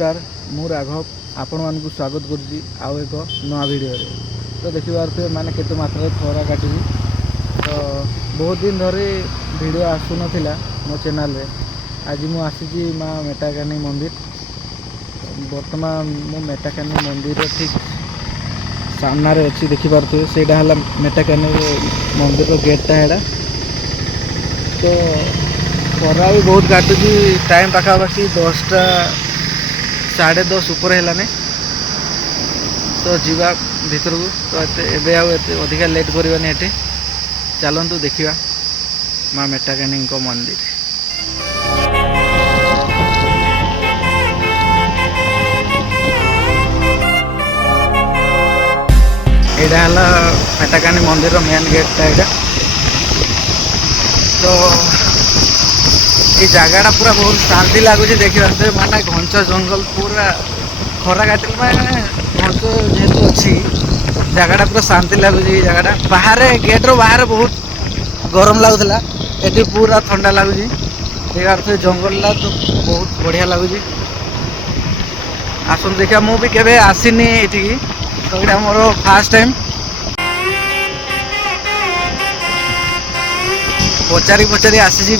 नमस्कार मु राघव आपण मानक स्वागत करुच्ची आउ एक नवा वीडियो रे। तो देखिए माने केते मात्रा खरा काटी तो बहुत दिन धरी वीडियो आसु नथिला मो चैनल रे। आज मु आसी माँ मेटाकानी मंदिर। वर्तमान मो मेटाकानी मंदिर ठीक सामने अच्छी देखी पारे से मेटाकानी मंदिर गेटा है। तो खरा भी बहुत काटुची टाइम पाखापाखि 10टा 10:30 ऊपर है। तो जीवा भीतर को तो एबे अधिका लेट करवानी एटे चलतु देखा माँ मेटाकानी मंदिर। यहाँ है मेटाकानी मंदिर मेन गेटा यहाँ। तो ये जगह पूरा बहुत शांति लगुच देखिए माने घंच जंगल पूरा खरा काटिल माने घंच जेहेतु अच्छी जगह पूरा शांति लगुच। जगह बाहर गेट्र बाहर बहुत गरम लगुला ये पूरा ठंडा लगुच। देखा जंगल तो बहुत बढ़िया लगुच। आसन देखा मु भी केवे आसीनी ये तो ये मोर फास्ट टाइम पचारि पचारि आसी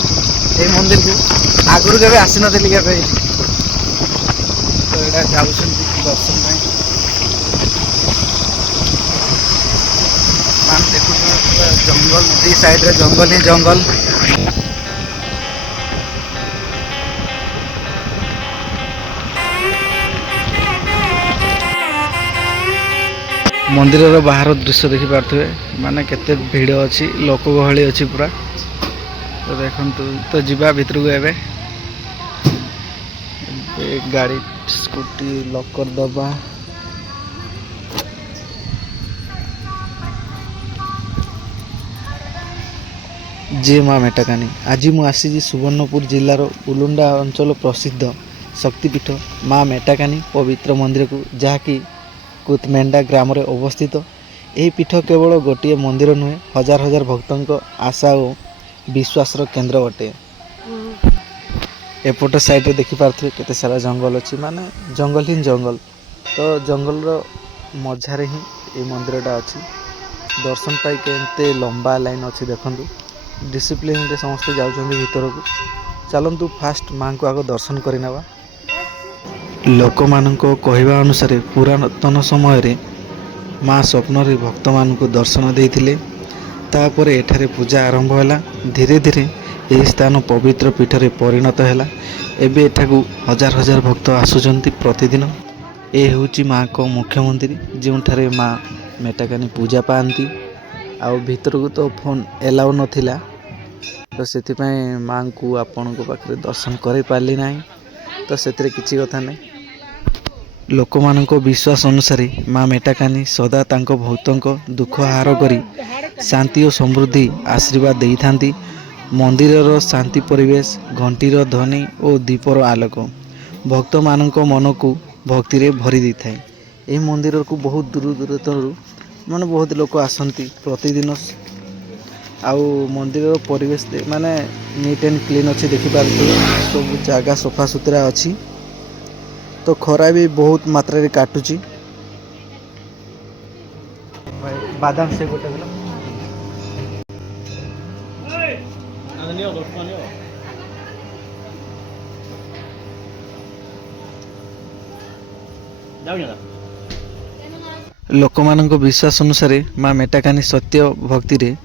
मंदिर को आगुरी के आसी नी के। तो यहाँ जाऊँ दर्शन मान देखु जंगल दी साइड रे जंगल ही जंगल। मंदिर बाहर दृश्य देखी पारे माने केते भीड़ अच्छी लोक गहली अच्छी पूरा। तो देखु तो जीवा भीतर को एबे गाड़ी स्कूटी लॉक कर दबा। जे माँ मेटाकानी आज मु आसी सुवर्णपुर जिलार उलुंडा अंचल प्रसिद्ध शक्तिपीठ माँ मेटाकानी पवित्र मंदिर को जहाँकि कुतमेंडा ग्राम रे अवस्थित। यह पीठ केवल गोटे मंदिर नुहे हजार हजार भक्तों आशा और विश्वास केंद्र अटे। एपट साइड रे देखि पारथि केते सारा जंगल अच्छी माने जंगल ही जंगल। तो जंगल रो मझारे ही ये मंदिरटा अच्छी। दर्शन पाई केते लंबा लाइन अच्छी देखंतु डिसिप्लिन रे समस्त जाउछन्ती भीतर को। चलंतु फास्ट मां को आगो दर्शन करिनबा। लोक मानको कहवा अनुसार पुरातन समय रे माँ स्वप्न रे भक्त मानको दर्शन देइथिले। तापर एठारे पूजा आरंभ होला। धीरे धीरे यह स्थान पवित्र पीठ रे परिणत हैला। एबे एठाकू हजार हजार भक्त आसुचंती प्रतिदिन। ए होची माँ को मुख्य मंदिर जोठारे माँ मेटाकानी पूजा पाती। आउ भीतर को तो फोन एलाउ नथिला तो सेतिपय माँ को आपण को पाखरे दर्शन करि पारली नाही। तो सेतिरे किछि कथा नहीं। लोक मानक विश्वास अनुसार माँ मेटाकानी सदा तांको भक्तों दुख हार करी शांति और समृद्धि आशीर्वाद देई थांती। मंदिर शांति परिवेश घंटीर ध्वनि और दीपर आलोक भक्त मानक मन को भक्ति रे भरी दी थाए। यह मंदिर को बहुत दूर दूर माने बहुत लोक आसंती प्रतिदिन। आउ मंदिर परिवेश माने नीट एंड क्लीन अच्छी देखि पारथि सब जगह सफा सुतरा अच्छी। तो खरा भी बहुत मात्रा रे काटुची। बादाम से गोटे गलो लोक मानक विश्वास अनुसार माँ मेटाकानी सत्य भक्ति रे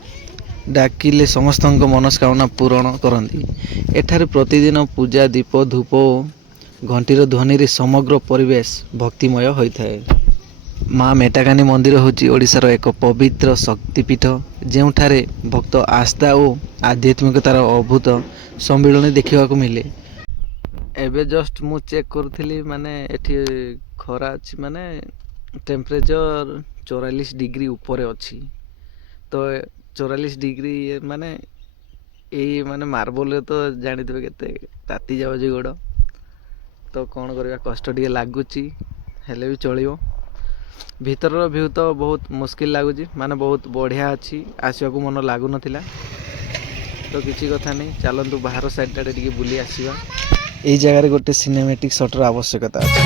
डाकिले समस्त मनस्कामना पूरण करती। एठारे प्रतिदिन पूजा दीप धूप घंटीर ध्वनि रे समग्र परिवेश भक्तिमय होता है। माँ मेटाकानी मंदिर होची ओडिशार एक पवित्र शक्तिपीठ जोठारे भक्त आस्था और आध्यात्मिकतार अद्भुत सम्मिलन देखा मिले। एबे जस्ट मु चेक करूथली माने एठी खरा अछि माने टेम्परेचर 44 डिग्री ऊपर अच्छी। तो 44 डिग्री माने यही माने मार्बल तो जानी थे केते ताती जाउजी गोड़। तो कौन करवा कष्ट टे लगुच हेले भी चलो। भीतर व्यू तो बहुत मुस्किल लगुच माने बहुत बढ़िया अच्छी आसवा को मन लगुन। तो किसी कथा नहीं चलतु बाहर साइड टे बुली आसवा। এই জায়গাରେ ଗୋଟେ ସିନେମାଟିକ୍ ସଟ୍ର ଆବଶ୍ୟକତା ଅଛି।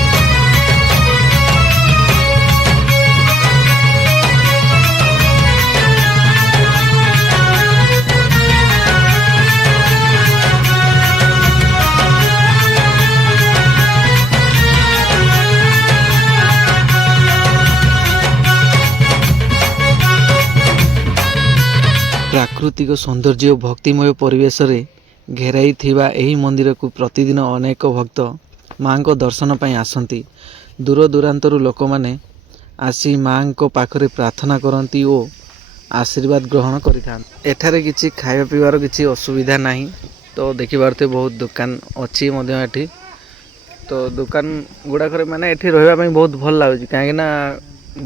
ପ୍ରାକୃତିକ ସୌନ୍ଦର୍ଯ୍ୟ ଓ ଭକ୍ତିମୟ ପରିବେଶରେ ଘେରାଇ ଥିବା ଏହି ମନ୍ଦିରକୁ ପ୍ରତିଦିନ ଅନେକ ଭକ୍ତ ମାଙ୍କ ଦର୍ଶନ ପାଇଁ ଆସନ୍ତି। ଦୂର ଦୂରାନ୍ତରୁ ଲୋକମାନେ ଆସି ମାଙ୍କ ପାଖରେ ପ୍ରାର୍ଥନା କରନ୍ତି ଓ ଆଶୀର୍ବାଦ ଗ୍ରହଣ କରିଥାନ୍ତି। ଏଠାରେ କିଛି ଖାଇବା ପିଇବାର କିଛି ଅସୁବିଧା ନାହିଁ। ତ ଦେଖିପାରୁଥିବେ ବହୁତ ଦୋକାନ ଅଛି ମଧ୍ୟ ଏଠି। ତ ଦୋକାନ ଗୁଡ଼ାକରେ ମାନେ ଏଠି ରହିବା ପାଇଁ ବହୁତ ଭଲ ଲାଗୁଛି, କାହିଁକିନା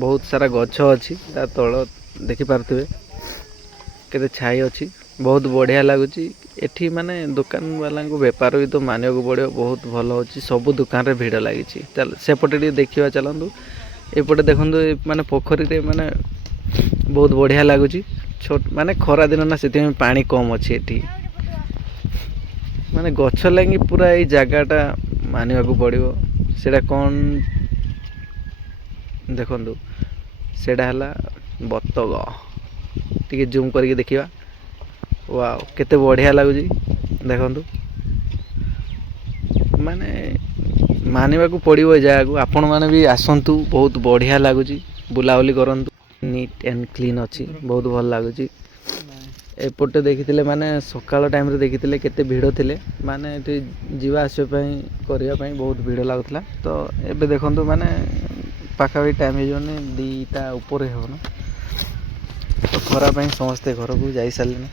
ବହୁତ ସାରା ଗଛ ଅଛି। ତା ତଳ ଦେଖିପାରୁଥିବେ କେତେ ଛାଇ ଅଛି, ବହୁତ ବଢ଼ିଆ ଲାଗୁଛି। ଏଠି ମାନେ ଦୋକାନ ବାଲାଙ୍କୁ ବେପାର ବି ତ ମାନିବାକୁ ପଡ଼ିବ, ବହୁତ ଭଲ ହେଉଛି। ସବୁ ଦୋକାନରେ ଭିଡ଼ ଲାଗିଛି। ସେପଟେ ଟିକେ ଦେଖିବା ଚାଲନ୍ତୁ। ଏପଟେ ଦେଖନ୍ତୁ ମାନେ ପୋଖରୀରେ ମାନେ ବହୁତ ବଢ଼ିଆ ଲାଗୁଛି। ମାନେ ଖରା ଦିନ ନା, ସେଥିପାଇଁ ପାଣି କମ୍ ଅଛି ଏଠି। ମାନେ ଗଛ ଲାଗି ପୁରା ଏଇ ଜାଗାଟା ମାନିବାକୁ ପଡ଼ିବ। ସେଇଟା କ'ଣ ଦେଖନ୍ତୁ, ସେଇଟା ହେଲା ବତକ। ଟିକେ ଜୁମ୍ କରିକି ଦେଖିବା। ୱାଓ, କେତେ ବଢ଼ିଆ ଲାଗୁଛି ଦେଖନ୍ତୁ। ମାନେ ମାନିବାକୁ ପଡ଼ିବ ଏ ଜାଗାକୁ। ଆପଣମାନେ ବି ଆସନ୍ତୁ, ବହୁତ ବଢ଼ିଆ ଲାଗୁଛି। ବୁଲାବୁଲି କରନ୍ତୁ। ନିଟ୍ ଆଣ୍ଡ କ୍ଲିନ୍ ଅଛି, ବହୁତ ଭଲ ଲାଗୁଛି। ଏପଟେ ଦେଖିଥିଲେ ମାନେ ସକାଳ ଟାଇମ୍ରେ ଦେଖିଥିଲେ କେତେ ଭିଡ଼ ଥିଲେ। ମାନେ ଏଠି ଯିବା ଆସିବା ପାଇଁ କରିବା ପାଇଁ ବହୁତ ଭିଡ଼ ଲାଗୁଥିଲା। ତ ଏବେ ଦେଖନ୍ତୁ ମାନେ ପାଖାପାଖି ଟାଇମ୍ ହେଇଯିବନି 2ଟା ଉପରେ ହେବ ନା। ତ ଖରା ପାଇଁ ସମସ୍ତେ ଘରକୁ ଯାଇସାରିଲେଣି।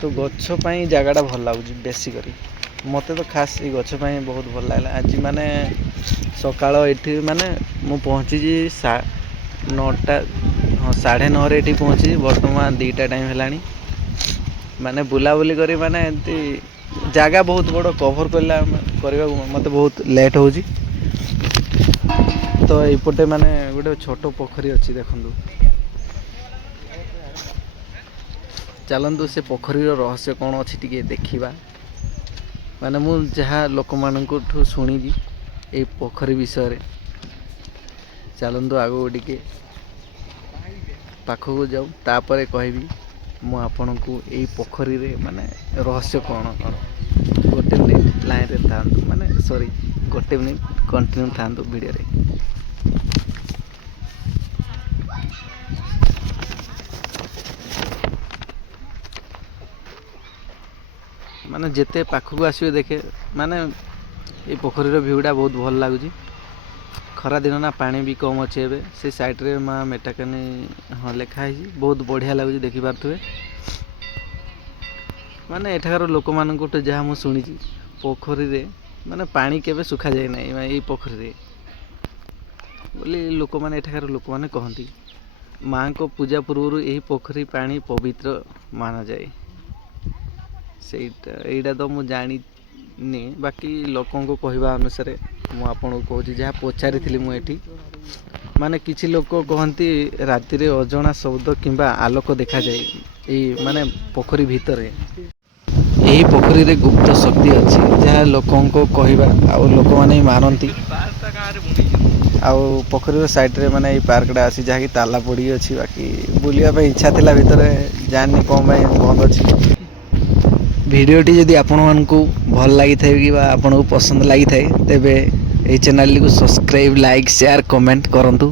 ତ ଗଛ ପାଇଁ ଜାଗାଟା ଭଲ ଲାଗୁଛି ବେଶୀ କରି। ମୋତେ ତ ଖାସ୍ ଏଇ ଗଛ ପାଇଁ ବହୁତ ଭଲ ଲାଗିଲା। ଆଜି ମାନେ ସକାଳ ଏଠି ମାନେ ମୁଁ ପହଞ୍ଚିଛି 9ଟା, ହଁ 9:30ରେ ଏଠି ପହଞ୍ଚିଛି। ବର୍ତ୍ତମାନ 2ଟା ଟାଇମ୍ ହେଲାଣି। ମାନେ ବୁଲାବୁଲି କରି ମାନେ ଏମିତି ଜାଗା ବହୁତ ବଡ଼ କଭର୍ କରିବାକୁ ମୋତେ ବହୁତ ଲେଟ୍ ହେଉଛି। ତ ଏଇପଟେ ମାନେ ଗୋଟେ ଛୋଟ ପୋଖରୀ ଅଛି ଦେଖନ୍ତୁ। ଚାଲନ୍ତୁ ସେ ପୋଖରୀର ରହସ୍ୟ କ'ଣ ଅଛି ଟିକେ ଦେଖିବା। ମାନେ ମୁଁ ଯାହା ଲୋକମାନଙ୍କଠୁ ଶୁଣିଛି ଏଇ ପୋଖରୀ ବିଷୟରେ। ଚାଲନ୍ତୁ ଆଗକୁ ଟିକେ ପାଖକୁ ଯାଉ, ତାପରେ କହିବି ମୁଁ ଆପଣଙ୍କୁ ଏଇ ପୋଖରୀରେ ମାନେ ରହସ୍ୟ କ'ଣ କ'ଣ। ଗୋଟେ ମିନିଟ୍ ଲାଇନ୍ରେ ଥାଆନ୍ତୁ, ମାନେ ସରି, ଗୋଟେ ମିନିଟ୍ କଣ୍ଟିନ୍ୟୁ ଥାଆନ୍ତୁ ଭିଡ଼ିଓରେ। ମାନେ ଯେତେ ପାଖକୁ ଆସିବେ ଦେଖେ ମାନେ ଏଇ ପୋଖରୀର ଭିୟୁଟା ବହୁତ ଭଲ ଲାଗୁଛି। ଖରା ଦିନ ନା, ପାଣି ବି କମ୍ ଅଛି ଏବେ। ସେ ସାଇଡ଼୍ରେ ମା ମେଟାକାନୀ ହଁ ଲେଖା ହେଇଛି, ବହୁତ ବଢ଼ିଆ ଲାଗୁଛି ଦେଖିପାରୁଥିବେ। ମାନେ ଏଠାକାର ଲୋକମାନଙ୍କଠୁ ଯାହା ମୁଁ ଶୁଣିଛି, ପୋଖରୀରେ ମାନେ ପାଣି କେବେ ଶୁଖାଯାଏ ନାହିଁ ଏଇ ପୋଖରୀରେ ବୋଲି ଲୋକମାନେ ଏଠାକାର ଲୋକମାନେ କହନ୍ତି। ମାଙ୍କ ପୂଜା ପୂର୍ବରୁ ଏହି ପୋଖରୀ ପାଣି ପବିତ୍ର ମାନାଯାଏ। ଏଇଟା ତ ମୁଁ ଜାଣିନି, ବାକି ଲୋକଙ୍କ କହିବା ଅନୁସାରେ ମୁଁ ଆପଣଙ୍କୁ କହୁଛି, ଯାହା ପଚାରିଥିଲି ମୁଁ ଏଠି। ମାନେ କିଛି ଲୋକ କହନ୍ତି ରାତିରେ ଅଜଣା ଶବ୍ଦ କିମ୍ବା ଆଲୋକ ଦେଖାଯାଏ ଏଇ ମାନେ ପୋଖରୀ ଭିତରେ। ଏହି ପୋଖରୀରେ ଗୁପ୍ତ ଶକ୍ତି ଅଛି, ଯାହା ଲୋକଙ୍କ କହିବା ଆଉ ଲୋକମାନେ ମାନନ୍ତି। ଆଉ ପୋଖରୀର ସାଇଡ଼୍ରେ ମାନେ ଏଇ ପାର୍କଟା ଅଛି, ଯାହାକି ତାଲା ପଡ଼ିକି ଅଛି। ବାକି ବୁଲିବା ପାଇଁ ଇଚ୍ଛା ଥିଲା ଭିତରେ, ଜାଣିନି କ'ଣ ପାଇଁ ବନ୍ଦ ଅଛି। ଭିଡ଼ିଓଟି ଯଦି ଆପଣମାନଙ୍କୁ ଭଲ ଲାଗିଥାଏ କିମ୍ବା ଆପଣଙ୍କୁ ପସନ୍ଦ ଲାଗିଥାଏ, ତେବେ ଏହି ଚ୍ୟାନେଲଟିକୁ ସବସ୍କ୍ରାଇବ୍, ଲାଇକ୍, ସେୟାର, କମେଣ୍ଟ କରନ୍ତୁ।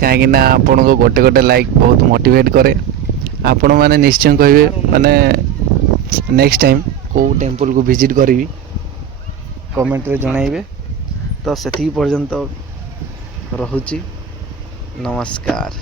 କାହିଁକିନା ଆପଣଙ୍କ ଗୋଟେ ଗୋଟେ ଲାଇକ୍ ବହୁତ ମୋଟିଭେଟ୍ କରେ। ଆପଣମାନେ ନିଶ୍ଚୟ କହିବେ ମାନେ ନେକ୍ସଟ ଟାଇମ୍ କେଉଁ ଟେମ୍ପଲକୁ ଭିଜିଟ୍ କରିବି, କମେଣ୍ଟରେ ଜଣାଇବେ। ତ ସେତିକି ପର୍ଯ୍ୟନ୍ତ ରହୁଛି, ନମସ୍କାର।